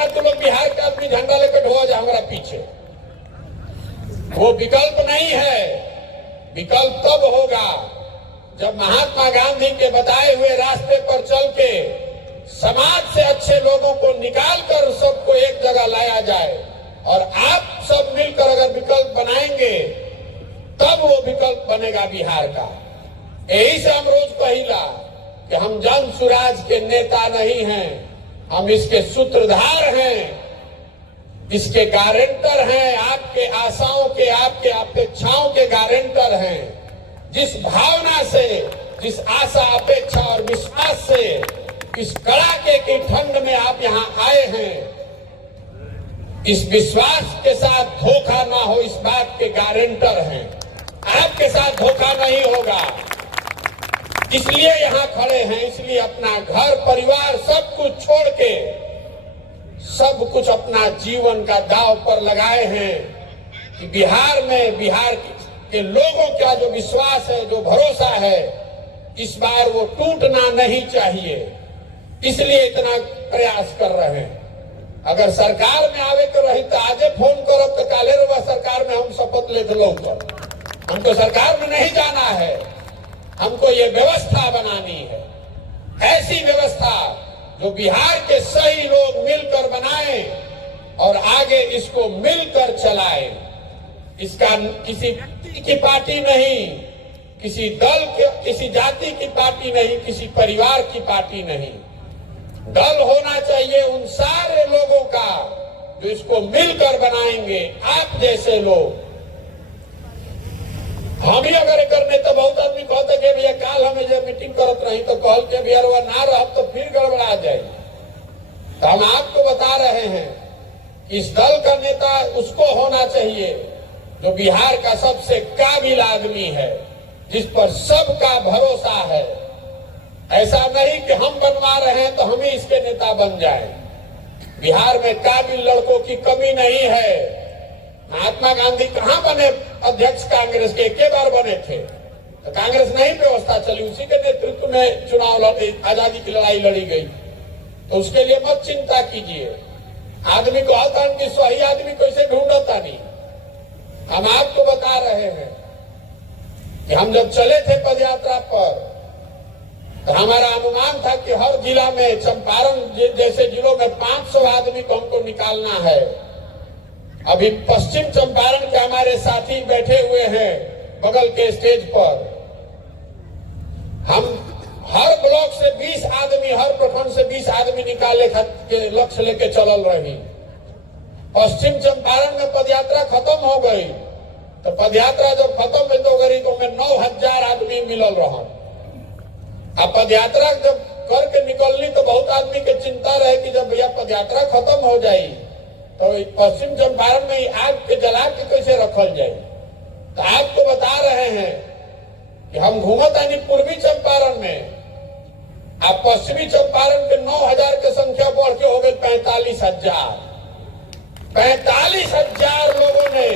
ना तुम लोग बिहार का अपनी झंडा लेकर ढो जा हमारा पीछे। वो विकल्प नहीं है। विकल्प तब होगा जब महात्मा गांधी के बताए हुए रास्ते पर चल के समाज से अच्छे लोगों को निकाल कर सबको एक जगह लाया जाए और आप सब मिलकर अगर विकल्प बनाएंगे तब वो विकल्प बनेगा बिहार का। यही से हम रोज कहिला कि हम जन सुराज के नेता नहीं हैं, हम इसके सूत्रधार हैं, इसके गारंटर हैं, आपके आशाओं के, आपके अपेक्षाओं के गारंटर हैं। जिस भावना से, जिस आशा, अपेक्षा और विश्वास से इस कड़ाके की ठंड में आप यहाँ आए हैं, इस विश्वास के साथ धोखा ना हो इस बात के गारंटर हैं। आपके साथ धोखा नहीं होगा, इसलिए यहाँ खड़े हैं। इसलिए अपना घर परिवार सब कुछ छोड़ के, सब कुछ अपना जीवन का दांव पर लगाए हैं कि बिहार में, बिहार के लोगों का जो विश्वास है, जो भरोसा है, इस बार वो टूटना नहीं चाहिए। इसलिए इतना प्रयास कर रहे हैं। अगर सरकार में आवे तो रही तो आजे फोन करो तो काले रवा सरकार में हम शपथ ले लो। हमको सरकार में नहीं जाना है, हमको ये व्यवस्था बनानी है। ऐसी व्यवस्था जो बिहार के सही लोग मिलकर बनाए और आगे इसको मिलकर चलाए। इसका किसी की पार्टी नहीं, किसी दल के, किसी जाति की पार्टी नहीं, किसी परिवार की पार्टी नहीं। दल होना चाहिए उन सारे लोगों का जो इसको मिलकर बनाएंगे। आप जैसे लोग, हम ही अगर करने तो बहुत आदमी कहते कि भैया काल हमें जब मीटिंग करत रही तो कहल के भैया ना रह तो फिर गड़बड़ा जाए। तो हम आपको बता रहे हैं कि इस दल का नेता उसको होना चाहिए जो बिहार का सबसे काबिल आदमी है, जिस पर सबका भरोसा है। ऐसा नहीं कि हम बनवा रहे हैं तो हम ही इसके नेता बन जाएं। बिहार में काबिल लड़कों की कमी नहीं है। महात्मा गांधी कहाँ बने अध्यक्ष कांग्रेस के? एक बार बने थे तो कांग्रेस नहीं व्यवस्था चली, उसी के नेतृत्व में चुनाव लड़े, आजादी की लड़ाई लड़ी गई। तो उसके लिए मत चिंता कीजिए। आदमी को आता कि सही आदमी कैसे ढूंढता नहीं। हम आपको बता रहे हैं कि हम जब चले थे पदयात्रा पर तो हमारा अनुमान था कि हर जिला में, चंपारण जैसे जिलों में 500 आदमी को हमको निकालना है। अभी पश्चिम चंपारण के हमारे साथी बैठे हुए हैं बगल के स्टेज पर। हम हर ब्लॉक से 20 आदमी, हर प्रखंड से 20 आदमी निकाले के लक्ष्य लेके चलल रही। पश्चिम चंपारण में पदयात्रा खत्म हो गई तो पदयात्रा जब खत्म हो तो गई तो में 9000 आदमी मिलल रहा। अब पदयात्रा जब करके निकलनी तो बहुत आदमी के चिंता रहे कि जब भैया पदयात्रा खत्म हो जाए तो पश्चिम चंपारण में आग के जला के कैसे रखल जाए। तो आपको बता रहे हैं कि हम घूमत आनी पूर्वी चंपारण में, अब पश्चिमी चंपारण के 9000 की संख्या बढ़ के हो गई 45,000। 45,000 लोगों ने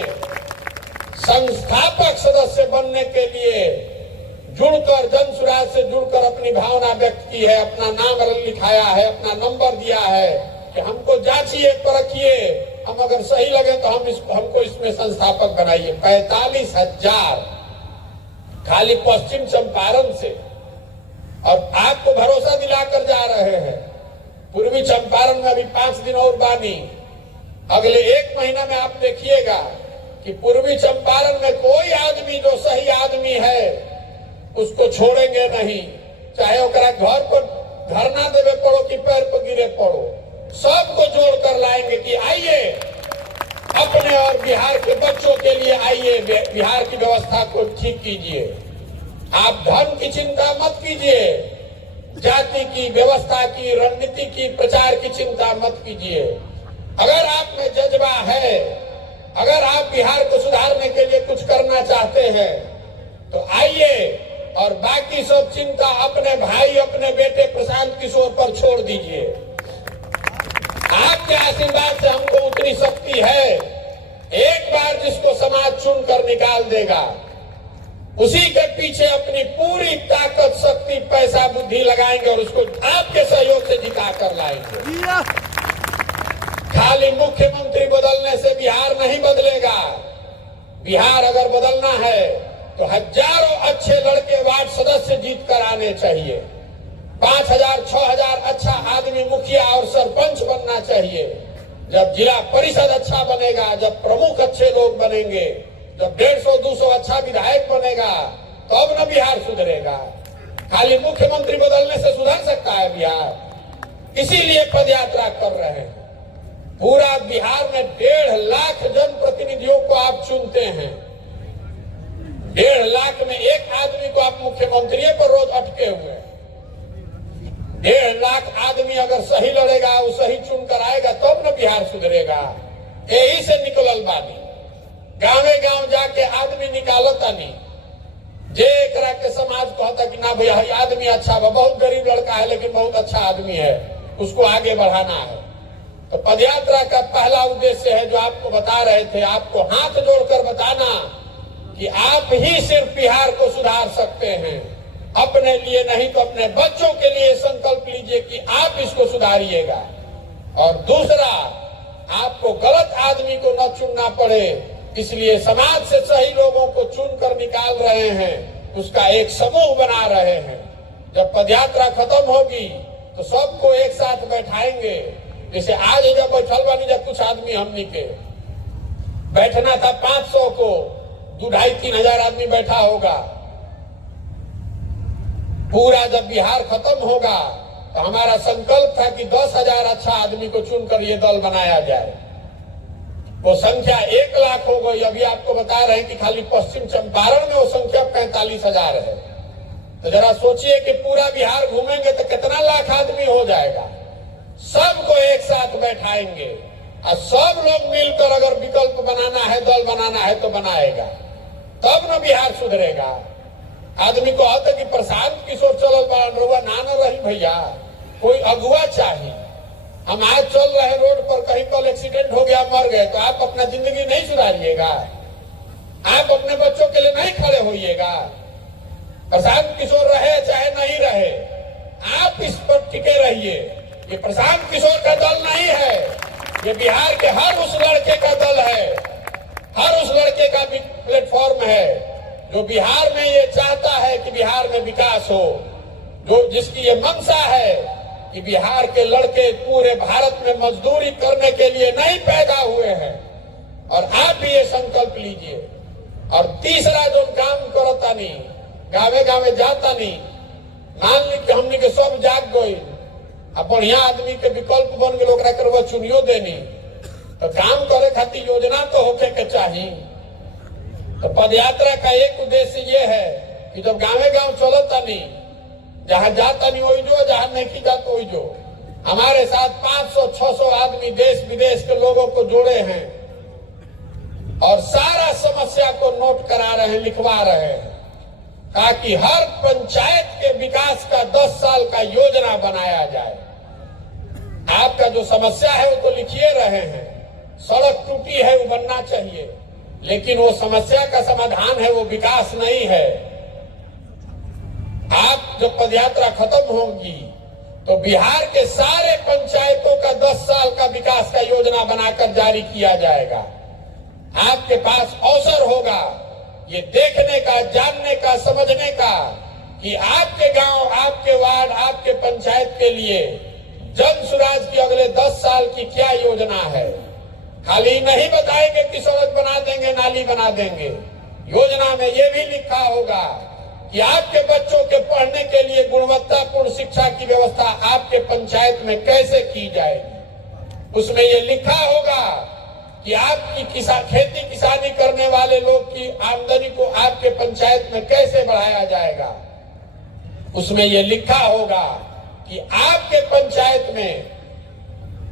संस्थापक सदस्य बनने के लिए जुड़कर, जन सुराज से जुड़कर अपनी भावना व्यक्त की है, अपना नाम लिखाया है, अपना नंबर दिया है कि हमको जांचिए, परखिए, हम अगर सही लगे तो हमको इसमें संस्थापक बनाइए। 45,000 खाली पश्चिम चंपारण से। और आपको भरोसा दिलाकर जा रहे हैं पूर्वी चंपारण में अभी 5 दिन और बानी। अगले 1 महीना में आप देखिएगा कि पूर्वी चंपारण में कोई आदमी जो सही आदमी है उसको छोड़ेंगे नहीं। चाहे ओकरा घर पर धरना देवे पड़ो कि पैर पर गिरे पड़ो, सबको जोड़ कर लाएंगे कि आइए अपने और बिहार के बच्चों के लिए आइए, बिहार की व्यवस्था को ठीक कीजिए। आप धर्म की चिंता मत कीजिए, जाति की, व्यवस्था की, रणनीति की, प्रचार की चिंता मत कीजिए। अगर आप में जज्बा है, अगर आप बिहार को सुधारने के लिए कुछ करना चाहते हैं तो आइए और बाकी सब चिंता अपने भाई, अपने बेटे प्रशांत किशोर पर छोड़ दीजिए। आपके आशीर्वाद से हमको उतनी शक्ति है। एक बार जिसको समाज चुनकर निकाल देगा उसी के पीछे अपनी पूरी ताकत, शक्ति, पैसा, बुद्धि लगाएंगे और उसको आपके सहयोग से जिता कर लाएंगे। खाली मुख्यमंत्री बदलने से बिहार नहीं बदलेगा। बिहार अगर बदलना है तो हजारों अच्छे लड़के वार्ड सदस्य जीत कर आने चाहिए। 5,000 6,000 अच्छा आदमी मुखिया और सरपंच बनना चाहिए। जब जिला परिषद अच्छा बनेगा, जब प्रमुख अच्छे लोग बनेंगे, जब 150-200 अच्छा विधायक बनेगा, तब न बिहार सुधरेगा। खाली मुख्यमंत्री बदलने से सुधर सकता है बिहार? इसीलिए पदयात्रा कर रहे हैं। पूरा बिहार में 1.5 लाख जनप्रतिनिधियों को आप चुनते हैं। 1.5 लाख में एक आदमी को आप मुख्यमंत्री पर रोज अटके हुए। 1.5 लाख आदमी अगर सही लड़ेगा, वो सही चुनकर आएगा, तब न बिहार सुधरेगा। यही से निकलल बानी। गांवे गांव जाके आदमी निकालता नहीं। जे एकरा के समाज कहता कि ना भैया आदमी अच्छा बा, बहुत गरीब लड़का है लेकिन बहुत अच्छा आदमी है, उसको आगे बढ़ाना है। तो पदयात्रा का पहला उद्देश्य है, जो आपको बता रहे थे, आपको हाथ जोड़कर बताना कि आप ही सिर्फ बिहार को सुधार सकते हैं। अपने लिए नहीं तो अपने बच्चों के लिए संकल्प लीजिए कि आप इसको सुधारिएगा। और दूसरा, आपको गलत आदमी को न चुनना पड़े, इसलिए समाज से सही लोगों को चुनकर निकाल रहे हैं, उसका एक समूह बना रहे हैं। जब पदयात्रा खत्म होगी तो सबको एक साथ बैठाएंगे। जैसे आज जब बैठल बनी, जब कुछ आदमी हमनी के बैठना था 500 को, 2,500-3 हजार आदमी बैठा होगा। पूरा जब बिहार खत्म होगा तो हमारा संकल्प था कि 10,000 अच्छा आदमी को चुनकर ये दल बनाया जाए। वो संख्या 1 लाख हो गई। अभी आपको बता रहे हैं कि खाली पश्चिम चंपारण में वो संख्या 45,000 है। तो जरा सोचिए कि पूरा बिहार घूमेंगे तो कितना लाख आदमी हो जाएगा। सबको एक साथ बैठाएंगे और सब लोग मिलकर अगर विकल्प बनाना है, दल बनाना है तो बनाएगा, तब न बिहार सुधरेगा। आदमी को आता कि प्रशांत किशोर चलल बड़ा ना न रही भैया, कोई अगुआ चाहिए। हम आज चल रहे रोड पर, कहीं कल एक्सीडेंट हो गया, मर गए, तो आप अपना जिंदगी नहीं सुधारिएगा? आप अपने बच्चों के लिए नहीं खड़े होइएगा? प्रशांत किशोर रहे चाहे नहीं रहे, आप इस पर टिके रहिए। ये प्रशांत किशोर का दल नहीं है, ये बिहार के हर उस लड़के का दल है, हर उस लड़के का प्लेटफॉर्म है जो बिहार में ये चाहता है कि बिहार में विकास हो, जो जिसकी ये मंशा है कि बिहार के लड़के पूरे भारत में मजदूरी करने के लिए नहीं पैदा हुए हैं। और आप भी ये संकल्प लीजिए। और तीसरा जो काम करता नहीं, गावे गावे जाता नहीं, मान ली कि हमने के सब जाग गई, अब बढ़िया आदमी के विकल्प बन गए, ओकरा के वो चुनियो देनी, तो काम करे खातिर योजना तो होके के चाहिए। तो पदयात्रा का एक उद्देश्य ये है कि जब गावे गांव चलता नहीं, जहां जाता नहीं वही जो, जहां नहीं जाता वही जो, हमारे साथ 500-600 आदमी देश विदेश के लोगों को जोड़े हैं और सारा समस्या को नोट करा रहे हैं, लिखवा रहे हैं, ताकि हर पंचायत के विकास का 10 साल का योजना बनाया जाए। आपका जो समस्या है वो तो लिखिए रहे हैं, सड़क टूटी है वो बनना चाहिए, लेकिन वो समस्या का समाधान है, वो विकास नहीं है। आप जब पदयात्रा खत्म होगी तो बिहार के सारे पंचायतों का 10 साल का विकास का योजना बनाकर जारी किया जाएगा। आपके पास अवसर होगा ये देखने का, जानने का, समझने का कि आपके गांव, आपके वार्ड, आपके पंचायत के लिए जन सुराज की अगले 10 साल की क्या योजना है। खाली नहीं बताएंगे कि सड़क बना देंगे, नाली बना देंगे। योजना में ये भी लिखा होगा कि आपके बच्चों के पढ़ने के लिए गुणवत्तापूर्ण शिक्षा की व्यवस्था आपके पंचायत में कैसे की जाएगी। उसमें ये लिखा होगा कि आपकी खेती किसानी करने वाले लोग की आमदनी को आपके पंचायत में कैसे बढ़ाया जाएगा। उसमें ये लिखा होगा कि आपके पंचायत में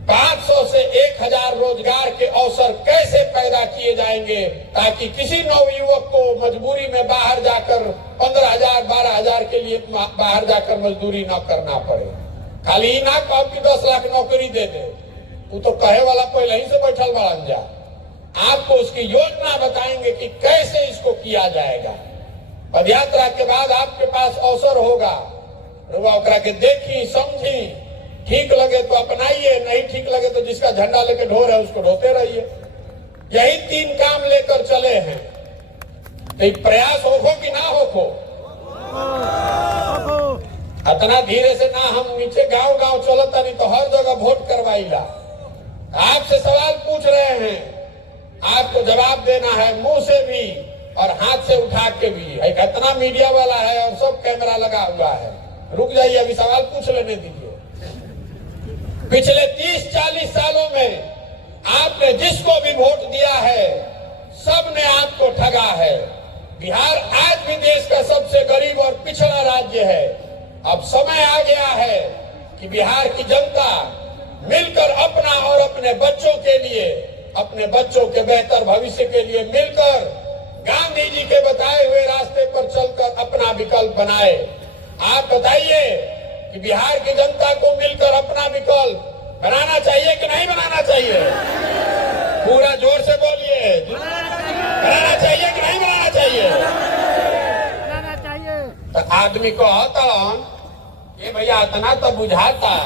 500 से 1,000 रोजगार के अवसर कैसे पैदा किए जाएंगे, ताकि किसी नवयुवक को मजबूरी में बाहर जाकर 15,000 12,000 के लिए बाहर जाकर मजदूरी न करना पड़े। खाली ना कहो कि 10 लाख नौकरी दे दे, वो तो कहे वाला पहले ही से बैठल बड़न जा। आपको उसकी योजना बताएंगे कि कैसे इसको किया जाएगा। पदयात्रा के बाद आपके पास अवसर होगा, ओकरा के देखी, समझी, ठीक लगे तो अपनाइए, नहीं ठीक लगे तो जिसका झंडा लेके ढो रहे उसको ढोते रहिए। यही 3 काम लेकर चले हैं। तो प्रयास होखो कि ना होखो, इतना धीरे से ना हम नीचे गांव गांव चलता नहीं तो हर जगह वोट करवाईला। आपसे सवाल पूछ रहे हैं, आपको जवाब देना है मुंह से भी और हाथ से उठा के भी। एक इतना मीडिया वाला है और सब कैमरा लगा हुआ है। रुक जाइए, अभी सवाल पूछ लेने दीजिए। पिछले 30-40 सालों में आपने जिसको भी वोट दिया है सबने आपको ठगा है। बिहार आज भी देश का सबसे गरीब और पिछड़ा राज्य है। अब समय आ गया है कि बिहार की जनता मिलकर अपना और अपने बच्चों के लिए, अपने बच्चों के बेहतर भविष्य के लिए मिलकर गांधी जी के बताए हुए रास्ते पर चलकर अपना विकल्प बनाए। आप बताइए कि बिहार की जनता को मिलकर अपना विकल्प बनाना चाहिए कि नहीं बनाना चाहिए? पूरा जोर से बोलिए। बनाना चाहिए कि नहीं बनाना चाहिए? बनाना चाहिए। तो आदमी को आता ये भैया इतना तो बुझाता,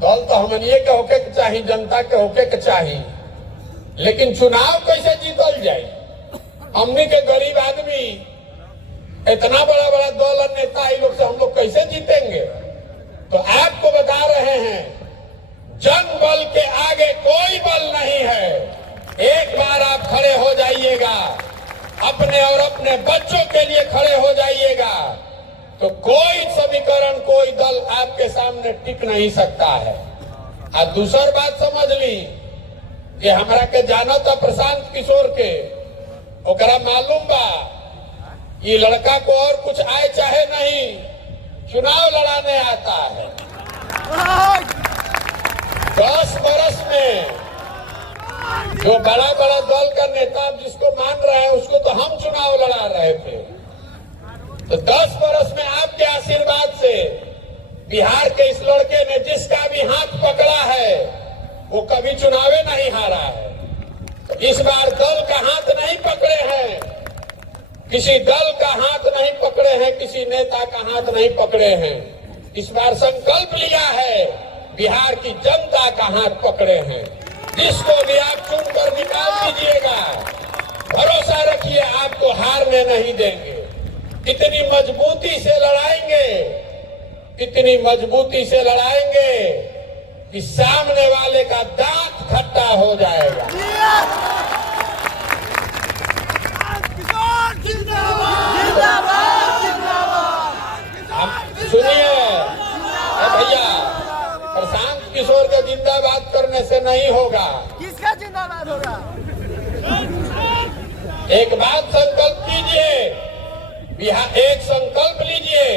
दल तो हमनिए के होके के चाहिए, जनता के होके के चाहिए, लेकिन चुनाव कैसे जीतल जाए? हमनी के गरीब आदमी इतना बड़ा बड़ा दल और नेता लोग से हम लोग कैसे जीतेंगे? तो आपको बता रहे हैं, जन बल के आगे कोई बल नहीं है। एक बार आप खड़े हो जाइएगा, अपने और अपने बच्चों के लिए खड़े हो जाइएगा, तो कोई समीकरण, कोई दल आपके सामने टिक नहीं सकता है। और दूसरी बात समझ ली कि हमरा के जाना था प्रशांत किशोर के, ओकरा मालूम बा ये लड़का को और कुछ आए चाहे नहीं, चुनाव लड़ाने आता है। 10 बरस में जो बड़ा बड़ा दल का नेता जिसको मान रहे हैं उसको तो हम चुनाव लड़ा रहे थे। तो 10 बरस में आपके आशीर्वाद से बिहार के इस लड़के ने जिसका भी हाथ पकड़ा है वो कभी चुनावे नहीं हारा है। तो इस बार दल का हाथ नहीं पकड़े हैं, किसी दल का हाथ नहीं पकड़े हैं, किसी नेता का हाथ नहीं पकड़े हैं। इस बार संकल्प लिया है, बिहार की जनता का हाथ पकड़े हैं। जिसको भी आप चुनकर निकाल दीजिएगा, भरोसा रखिए आपको हारने नहीं देंगे। इतनी मजबूती से लड़ाएंगे, इतनी मजबूती से लड़ाएंगे कि सामने वाले का दांत खट्टा हो जाएगा। सुनिए भैया, प्रशांत किशोर के जिंदाबाद करने से नहीं होगा। किसका जिंदाबाद होगा? एक बात संकल्प कीजिए, बिहार एक संकल्प लीजिए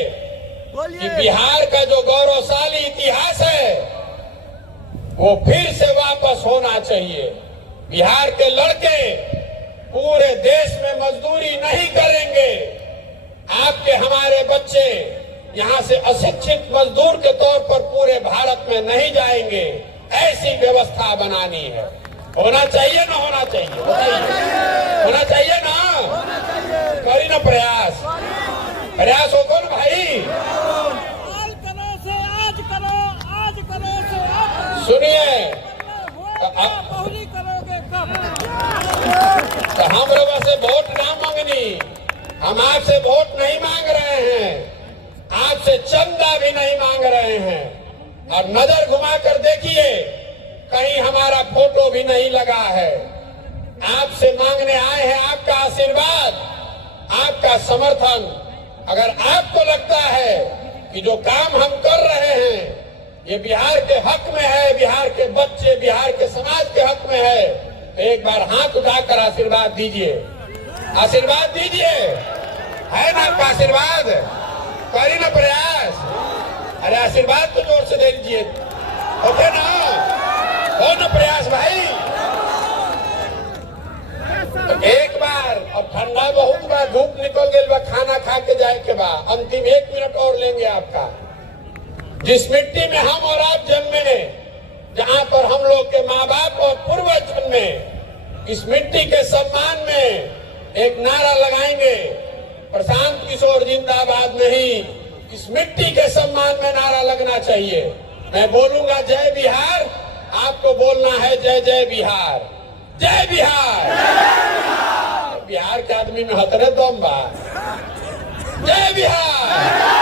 कि बिहार का जो गौरवशाली इतिहास है वो फिर से वापस होना चाहिए। बिहार के लड़के पूरे देश में मजदूरी नहीं करेंगे। आपके हमारे बच्चे यहाँ से अशिक्षित मजदूर के तौर पर पूरे भारत में नहीं जाएंगे। ऐसी व्यवस्था बनानी है। होना चाहिए ना होना चाहिए? होना चाहिए ना? करी ना प्रयास, प्रयास हो कौन भाई? सुनिए, तो हम रवा से वोट ना मांगनी, हम आपसे वोट नहीं मांग रहे हैं, आपसे चंदा भी नहीं मांग रहे हैं। और नजर घुमाकर देखिए, कहीं हमारा फोटो भी नहीं लगा है। आपसे मांगने आए हैं आपका आशीर्वाद, आपका समर्थन। अगर आपको लगता है कि जो काम हम कर रहे हैं ये बिहार के हक में है, बिहार के बच्चे, बिहार के समाज के हक में है, तो एक बार हाथ उठाकर आशीर्वाद दीजिए, आशीर्वाद दीजिए। है ना आपका आशीर्वाद? करिए ना प्रयास। अरे आशीर्वाद तो जोर से दे दीजिए, ओके ना? हो ना प्रयास भाई? तो एक बार, अब ठंडा बहुत बा, धूप निकल गई बा, खाना खा के जाए के बाद अंतिम 1 मिनट और लेंगे आपका। जिस मिट्टी में हम और आप जन्मे, जहां पर हम लोग के माँ बाप और पूर्वज जन्मे, इस मिट्टी के सम्मान में एक नारा लगाएंगे, प्रशांत किशोर जिंदाबाद नहीं, इस मिट्टी के सम्मान में नारा लगना चाहिए। मैं बोलूंगा जय बिहार, आपको बोलना है जय जय बिहार, जय बिहार। बिहार के आदमी में हतरे दम बा। जय बिहार।